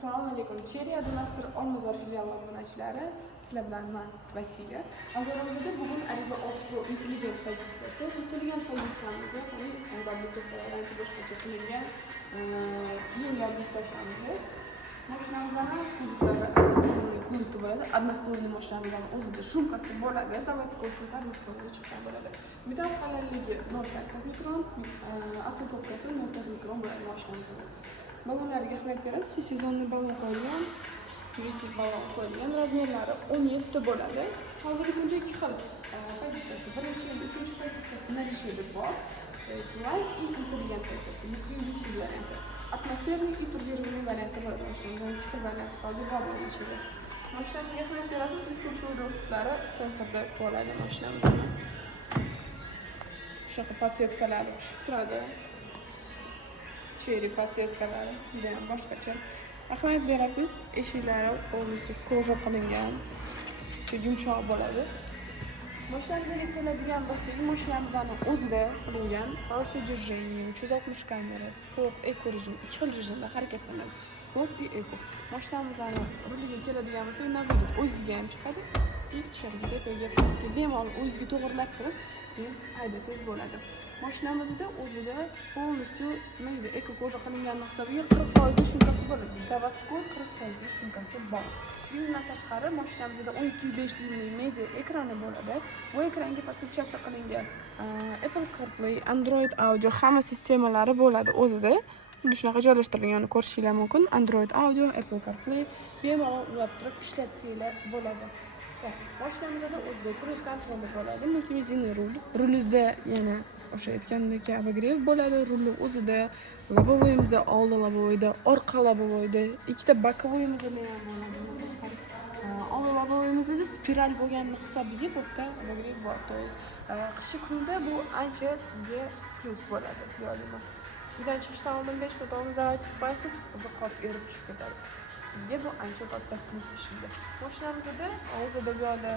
Assalomu alaykum. Cherry Adamaster Olmazor filiali obunachilari. Sizlar bilan men Vasiliya. Nazoratimizda bugun Ariza 6 Pro intelligent pozitsiyasi. Intelligent pozitsiyamiz uning ancha boshqacha qilingan yengil hisoblanadi. Mashinamizning kuzovlari atirli kuzovi bo'ladi. Одностойный mashinamizning o'zida shumkasi bo'ladi. Zavodskiy shumka одностойный chiqqan bo'ladi. Metal qalinligi 0.8 mikron, otsikovkasi 0.4 mikron bo'ladi mashinamizda. Balonlarga ahamiyat beramiz. Sezonli balon qo'yilgan, yuridik balon qo'yilgan. Razmerlari 17 bo'ladi. Hozirgi kunda ikki xil pozitsiyasi. Birinchi va uchinchi pozitsiyasi navishida bor. Light и intelligent pozitsiyasi. Lyuks varianti. Atmosfernik и турбированный varianti bor. Shundan ikki xil variant hozir bor bo'lishida. Mashinamizga ahamiyat berasiz. Biz ключевой ustidan sensorda bo'ladi mashinamizda. Shunaqa podsvetkalari tushib turadi. Cherry podsvetkalari juda ham boshqacha. Ahamiyat berasiz, eshiklari полностью koja qilingan, yumshoq bo'ladi. Mashinamizga keladigan bo'lsak, mashinamizning o'zida qilingan sodержание, 360 kamera, sport, eco rejim, ikki xil rejimda harakatlanadi. Sport и eco. Mashinamizning ruliga keladigan bo'lsak, navigator o'ziga ham chiqadi. Ichkariga tegib, bemalol o'ziga to'g'rilab turib, haydasangiz bo'ladi. Mashinamizda o'zida полностью nima eko koja qilinganini hisobiga 40% shumkasi bo'ladi. Zavodskiy 40% shumkasi bor. Bundan tashqari mashinamizda 12.5 dyuymli media ekrani bo'ladi. Bu ekranga podключаться qilingan Apple CarPlay, Android Audio hamma sistemalari bo'ladi o'zida. Buni shunaqa joylashtirilganini ko'rishingiz mumkin. Android Audio, Apple CarPlay bemalol ulab turib ishlatsanglar bo'ladi. Mashinamizda o'zida cruise control bo'ladi, multimedial rul. Rulingizda yana o'sha aytgandek obogrev bo'ladi. Rulning o'zida lobovoyimiz oldi lobovoyda, orqa lobovoyda, ikkita bokovoyimiz ham bo'ladi. Oldi lobovoyimizda spiral bo'lganini hisobiga bu yerda obogrev bor. To есть qish kunida bu ancha sizga plus bo'ladi, deyman. Uydan chiqishdan oldin 5 minut oldin zavod chiqib qo'yasiz, o'zi qor erib tushib ketadi. Sizga bu ancha katta plus ishlaydi. Mashinamizda o'zida bu yerda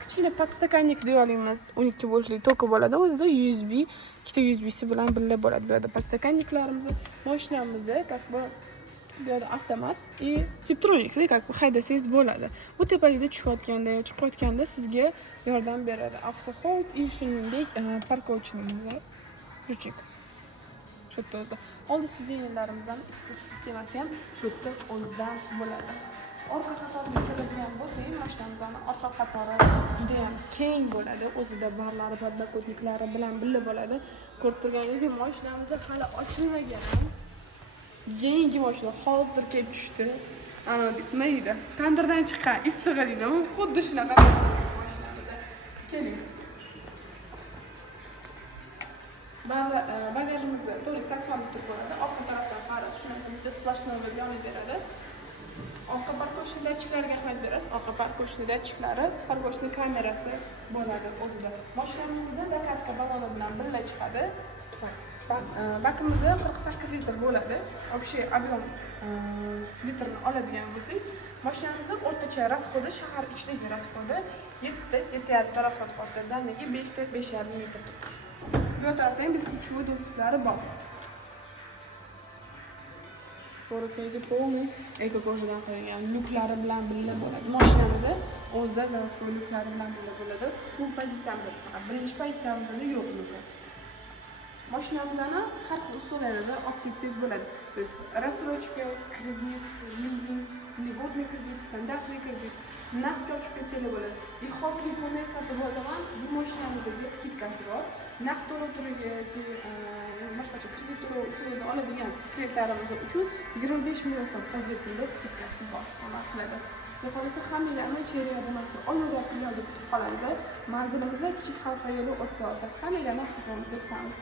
kichkina podstakannik deya olamiz. 12 voltlik toki bo'ladi. O'zida USB, ikkita USB-si bilan birga bo'ladi. Bu yerda podstakanniklarimiz, mashinamizda как бы bu yerda avtomat и tiptronikda как бы haydasangiz bo'ladi. Bu tepalikda tushayotganda, chiqayotganda sizga yordam beradi. Auto hold и shuningdek parkovchimiz ruchik. Shu yerda oldi sideniyalarimizdan isitish sistemasi ham shu yerda o'zidan bo'ladi. Orqa qatoriga keladigan bo'lsak, mashinamizning orqa qatori juda ham keng bo'ladi. O'zida barlari, podlokotniklari bilan birga bo'ladi. Ko'rib turganingizdek, mashinamiz hali ochilmagan. Yangi mashina hozir kelib tushdi. Ana nima deydi? Tandirdan chiqqan issig'i deydi. Xuddi shunaqa mashinamizda. Keling. Bagajimiz 480 litr bo'ladi. Orqa tarafdan fara shunday bitta splashnoy yonib beradi. Orqa parkovchnik datchiklariga ahamiyat berasiz. Orqa parkovchnik datchiklari, parkovchnik kamerasi bo'ladi o'zida. Mashinamizda dakatka baloni bilan birga chiqadi. Bakimiz 48 litr bo'ladi. Вообще объем litrni oladigan bo'lsak, mashinamiz o'rtacha rasxodi, shahar ichidagi rasxodi 7.5 ta rasxod qoldi. Daniga 5.5 litr. Bu tarafda ham biz ключевой доступлari bor. Ko'rikingizda полный eko kojadan qilingan lyuklari bilan birga bo'ladi. Mashinamiz o'zida zavodskiy lyuklari bilan birga bo'ladi. Full pozitsiyamizda faqat birinchi pozitsiyamizda yo'q lyuk. Mashinamizning har xil usullarida olib ketsangiz bo'ladi. Biz рассрочка, kredit, leasing, льготный kredit, standartный kredit, naqd ochib ketsangiz bo'ladi. Hozirgi kunda sotib olaman, bu mashinamizga skidkasi bor. Naqd to'lov turiga yoki boshqacha kredit to'lov usulida oladigan klientlarimiz uchun 25 million so'm hozirgi kunda skidkasi bor. Amal qiladi. Xohlasa hammanglarni Cherry Adamaster Olmazor filialida kutib qolamiz. Manzilimiz Kichik Halqa yo'li 36. Hammanglarni xursand etamiz.